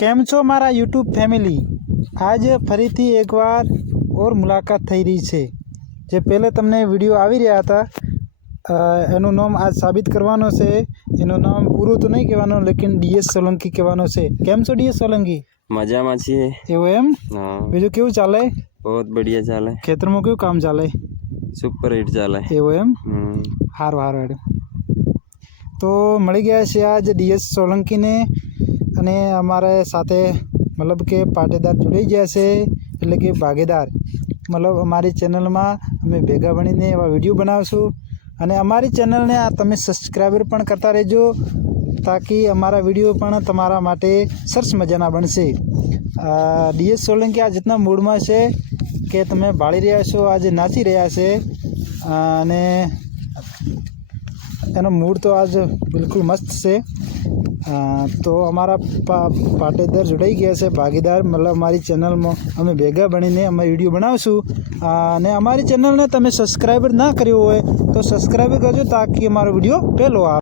કેમ છો મારા યુટ્યુબ ફેમિલી? આજ ફરીથી એકવાર ઓર મુલાકાત થઈ રહી છે. જે પહેલે તમને વિડીયો આવી રહ્યા હતા એનું નામ આજ સાબિત કરવાનો છે. એનું નામ પૂરું તો નહીં કહેવાનું, લેકિન ડીએસ સોલંકી કહેવાનો છે. કેમ છો ડીએસ સોલંકી? મજામાં છીએ. એવું એમ? હા, બીજું કેવું ચાલે? બહુ બઢિયા ચાલે. ખેતરમાં કેવું કામ ચાલે? સુપર હિટ ચાલે. એવું એમ? સારું સારું. તો મળી ગયા છે આજ ડીએસ સોલંકીને, અને અમારે સાથે મતલબ કે પાટીદાર જોડાઈ ગયા છે, એટલે કે ભાગીદાર. મતલબ અમારી ચેનલમાં અમે ભેગા બનીને એવા વિડીયો બનાવશું, અને અમારી ચેનલને તમે સબસ્ક્રાઈબર પણ કરતા રહેજો, તાકી અમારા વિડીયો પણ તમારા માટે સરસ મજાના બનશે. ડીએસ સોલંકી આ રીતના મૂડમાં છે કે તમે ભાળી રહ્યા છો, આજે નાચી રહ્યા છે, અને એનો મૂડ તો આજ બિલકુલ મસ્ત છે. તો અમારા પાટીદાર જોડાઈ ગયા છે, ભાગીદાર. મતલબ અમારી ચેનલમાં અમે ભેગા બનીને અમે વિડીયો બનાવશું, અને અમારી ચેનલને તમે સબસ્ક્રાઈબર ના કર્યું હોય તો સબસ્ક્રાઈબર કરજો, તાકી અમારો વિડીયો પહેલો આવે.